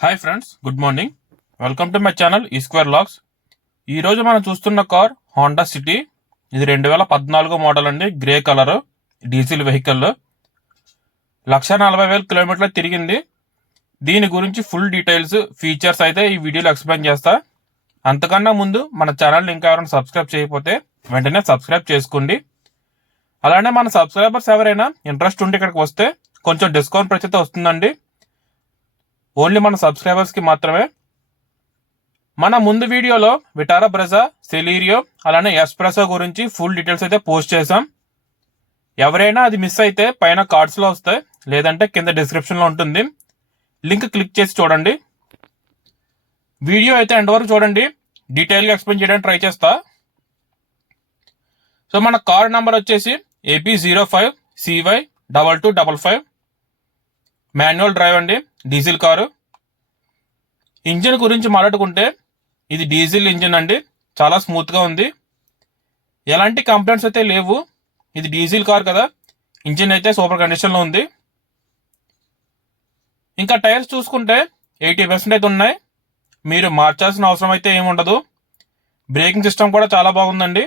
Hi friends, good morning. Welcome to my channel ఈ square logs. ఈరోజు మనం చూస్తున్న కార్ హోండా సిటీ. ఇది 2014 మోడల్ అండి. Grey colour diesel vehicle. 1,40,000 కిలోమీటర్లు తిరిగింది. దీని గురించి ఫుల్ డీటెయిల్స్, ఫీచర్స్ అయితే ఈ వీడియోలో ఎక్స్ప్లెయిన్ చేస్తా. అంతకన్నా ముందు మన ఛానల్ ఇంకా ఎవరైనా సబ్స్క్రైబ్ చేయకపోతే వెంటనే సబ్స్క్రైబ్ చేసుకోండి. అలానే మన సబ్స్క్రైబర్స్ ఎవరైనా ఇంట్రెస్ట్ ఉంటే ఇక్కడికి వస్తే కొంచెం డిస్కౌంట్ ప్రైస్ అయితే వస్తుందండి. ఓన్లీ మన సబ్స్క్రైబర్స్ కి మాత్రమే. మన ముందు వీడియోలో విటారా బ్రెజా, సెలీరియో అలానే ఎస్ప్రెసో గురించి ఫుల్ డీటెయిల్స్ అయితే పోస్ట్ చేసాం. ఎవరైనా అది మిస్ అయితే పైన కార్డ్స్ లో వస్తాయి, లేదంటే కింద డిస్క్రిప్షన్ లో ఉంటుంది. లింక్ క్లిక్ చేసి చూడండి. వీడియో అయితే ఎండ్ వరకు చూడండి, డీటెయిల్ గా ఎక్స్ప్లెయిన్ చేయడానికి ట్రై చేస్తా. సో మన కార్ నంబర్ వచ్చేసి AP05CY2255. మాన్యువల్ డ్రైవ్ అండి, డీజిల్ కారు. ఇంజిన్ గురించి మాట్లాడుకుంటే ఇది డీజిల్ ఇంజిన్ అండి. చాలా స్మూత్ గా ఉంది, ఎలాంటి కంప్లైంట్స్ అయితే లేవు. ఇది డీజిల్ కార్ కదా, ఇంజిన్ అయితే సూపర్ కండిషన్ లో ఉంది. ఇంకా టైర్స్ చూసుకుంటే 80% అయితే ఉన్నాయి, మీరు మార్చాల్సిన అవసరం అయితే ఏముండదు. బ్రేకింగ్ సిస్టమ్ కూడా చాలా బాగుందండి.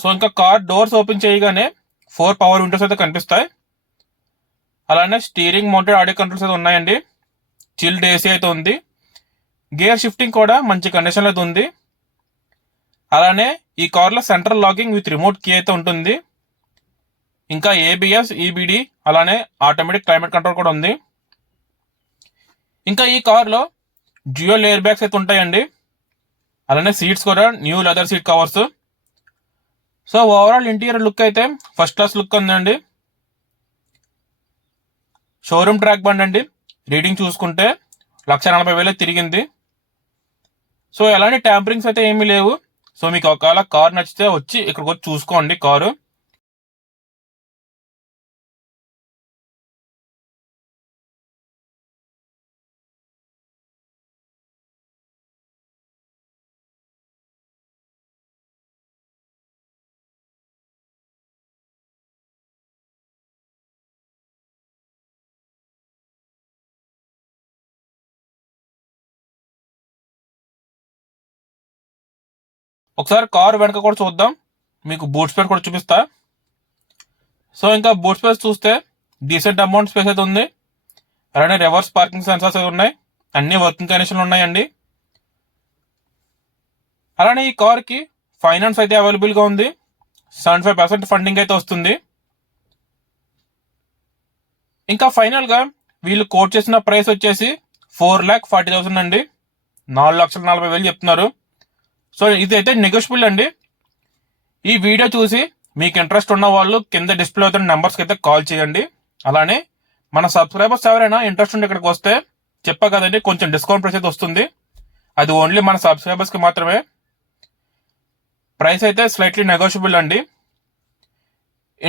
సో ఇంకా కార్ డోర్స్ ఓపెన్ చేయగానే 4 పవర్ విండోస్ అయితే కనిపిస్తాయి. అలానే స్టీరింగ్ మౌంటెడ్ ఆడియో కంట్రోల్స్ అయితే ఉన్నాయండి. చిల్డ్ ఏసీ అయితే ఉంది. గేర్ షిఫ్టింగ్ కూడా మంచి కండిషన్ అయితే ఉంది. అలానే ఈ కార్ లో central locking with remote key అయితే ఉంటుంది. ఇంకా ABS, EBD అలానే ఆటోమేటిక్ క్లైమేట్ కంట్రోల్ కూడా ఉంది. ఇంకా ఈ కార్ లో డ్యూయల్ ఎయిర్ బ్యాగ్స్ అయితే ఉంటాయండి. అలానే సీట్స్ కూడా new leather seat covers. So overall interior look అయితే ఫస్ట్ క్లాస్ లుక్ ఉందండి. షోరూమ్ ట్రాక్ బండి అండి. రీడింగ్ చూసుకుంటే 1,40,000 తిరిగింది. సో ఎలాంటి ట్యాంపరింగ్స్ అయితే ఏమీ లేవు. సో మీకు ఒకవేళ కార్ నచ్చితే వచ్చి ఇక్కడికి వచ్చి చూసుకోండి కారు. ఒకసారి కారు వెనక కూడా చూద్దాం, మీకు బూట్ స్పేస్ కూడా చూపిస్తా. సో ఇంకా బూట్ స్పేస్ చూస్తే డీసెంట్ అమౌంట్ స్పేస్ అయితే ఉంది. అలానే రివర్స్ పార్కింగ్ సెన్సార్స్ అయితే ఉన్నాయి. అన్ని వర్కింగ్ కండిషన్ ఉన్నాయండి. అలానే ఈ కార్ కి ఫైనాన్స్ అయితే అవైలబుల్ గా ఉంది. 75% ఫండింగ్ అయితే వస్తుంది. ఇంకా ఫైనల్ గా వీళ్ళు కోట్ చేసిన ప్రైస్ వచ్చేసి 4,40,000 అండి. 4,40,000 చెప్తున్నారు. సో ఇది అయితే నెగోషియబుల్ అండి. ఈ వీడియో చూసి మీకు ఇంట్రెస్ట్ ఉన్న వాళ్ళు కింద డిస్ప్లే అవుతున్న నెంబర్స్కి అయితే కాల్ చేయండి. అలానే మన సబ్స్క్రైబర్స్ ఎవరైనా ఇంట్రెస్ట్ ఉండి ఇక్కడికి వస్తే చెప్పా కదండి, కొంచెం డిస్కౌంట్ ప్రైస్ అయితే వస్తుంది. అది ఓన్లీ మన సబ్స్క్రైబర్స్ కి మాత్రమే. ప్రైస్ అయితే స్లైట్లీ నెగోషియబుల్ అండి.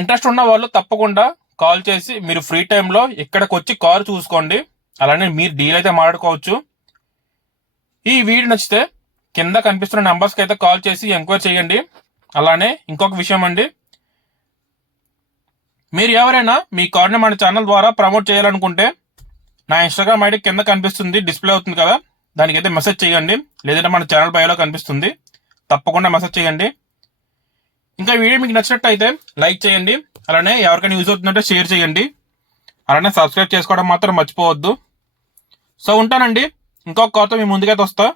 ఇంట్రెస్ట్ ఉన్న వాళ్ళు తప్పకుండా కాల్ చేసి మీరు ఫ్రీ టైంలో ఇక్కడికి వచ్చి కార్ చూసుకోండి. అలానే మీరు డీల్ అయితే మాట్లాడుకోవచ్చు. ఈ వీడియో నచ్చితే కింద కనిపిస్తున్న నెంబర్స్కి అయితే కాల్ చేసి ఎంక్వైరీ చేయండి. అలానే ఇంకొక విషయం అండి, మీరు ఎవరైనా మీ కార్ని మన ఛానల్ ద్వారా ప్రమోట్ చేయాలనుకుంటే నా ఇన్స్టాగ్రామ్ ఐడి కింద కనిపిస్తుంది, డిస్ప్లే అవుతుంది కదా, దానికైతే మెసేజ్ చేయండి. లేదంటే మన ఛానల్ బయోలో కనిపిస్తుంది, తప్పకుండా మెసేజ్ చేయండి. ఇంకా వీడియో మీకు నచ్చినట్టయితే లైక్ చేయండి. అలానే ఎవరికైనా యూజ్ అవుతుందంటే షేర్ చేయండి. అలానే సబ్స్క్రైబ్ చేసుకోవడం మాత్రం మర్చిపోవద్దు. సో ఉంటానండి, ఇంకొక కార్తో మీ ముందుకైతే వస్తా.